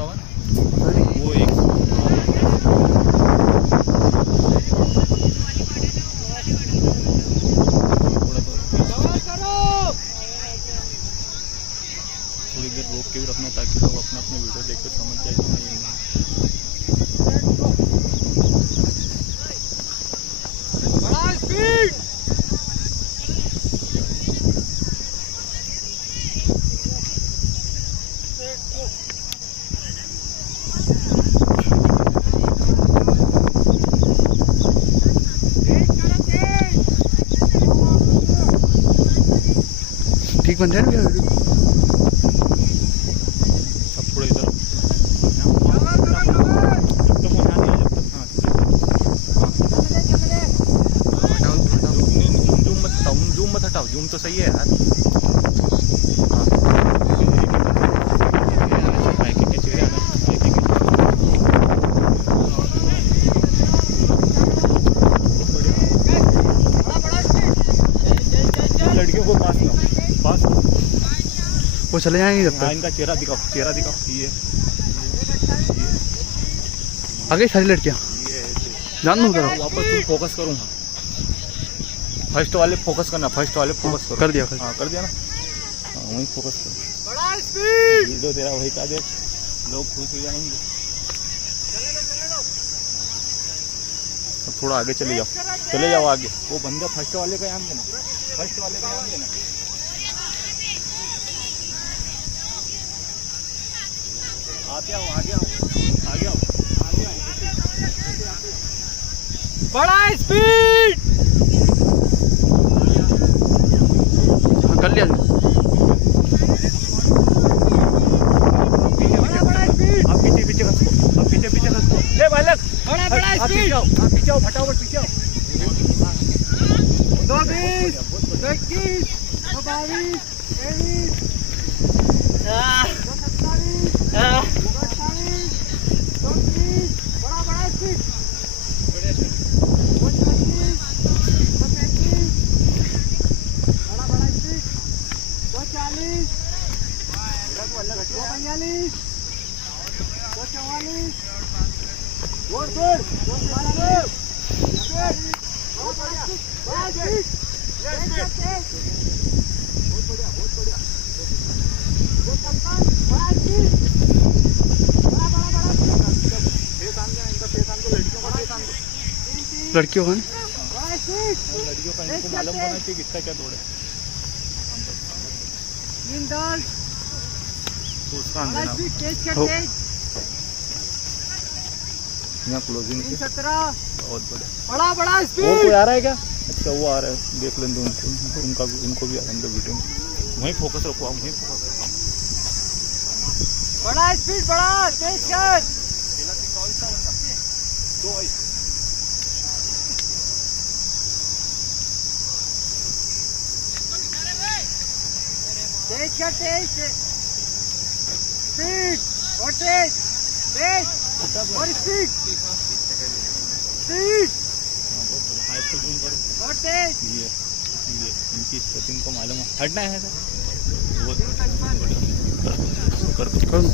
57 वो एक थोड़ी देर रोक के भी रखना ताकि लोग अपना अपने वीडियो देख कर समझ जाए कि नहीं ठीक बन रहा है ना। सब थोड़ा इधर जूम मत हटाओ, जूम तो सही है यार। लड़कियों को पास लो, पास वो चले जाएंगे जब हाँ, तक। इनका चेहरा दिखाओ, चेहरा दिखाओ। ये आगे सारी लड़कियाँ जान दो तरफ। वापस तुम फोकस करूँगा, फर्स्ट वाले फोकस करना, फर्स्ट वाले फोकस करो। कर दिया हाँ कर दिया ना, हाँ वहीं फोकस करो। वीडियो तेरा वही का देख, लोग खुश हो जाएंगे। अब थोड़ा आगे चले जाओ, चले जाओ आगे। वो बंदा फर्स्ट वाले का ध्यान देना, फर्स्ट वाले का ध्यान देना। आगे आओ, आगे आओ, आगे आओ, आगे आओ। बड़ा स्पीड। हाँ कर लिया। आप पीछे पीछे खसको, आप पीछे पीछे खसको। ले बालक, बड़ा आप पीछे स्पीड। आओ, आप पीछे आओ, फटाफट पीछे आओ। 22, 21, 22, 23, 27, 28, 29, बड़ा स्पीड। 125, 135, बड़ा स्पीड। 240, 245, 244, जोर जोर, 245, बड़ा स्पीड। बहुत बढ़िया, बहुत बढ़िया। 256, बड़ा स्पीड। बड़ा लड़कियों का लड़कियों का बड़ा स्पीड। लड़कियों का इनको मालूम होना चाहिए किसका क्या दौड़ है। 3 डाल, तो उसका बड़ा अंदर स्पीड। तेज कर हो। तेज। यहाँ क्लोजिंग से 17, बहुत बढ़िया। बड़ा और कोई स्पीड। आ रहा है क्या? अच्छा वो आ रहा है, देख लें दो उनको, उनका भी, इनको भी आ रहा है वीडियो में। वहीं फोकस रखो आप, वहीं फोकस रखो। बड़ा स्पीड, बड़ा तेज कर। तेज कर तेज। स्पीड और तेज, तेज और स्पीड, स्पीड हाइट को जूम करो। और तेज। ये इनकी स्टेपिंग को मालूम है, हटना है सर। बहुत कर दो।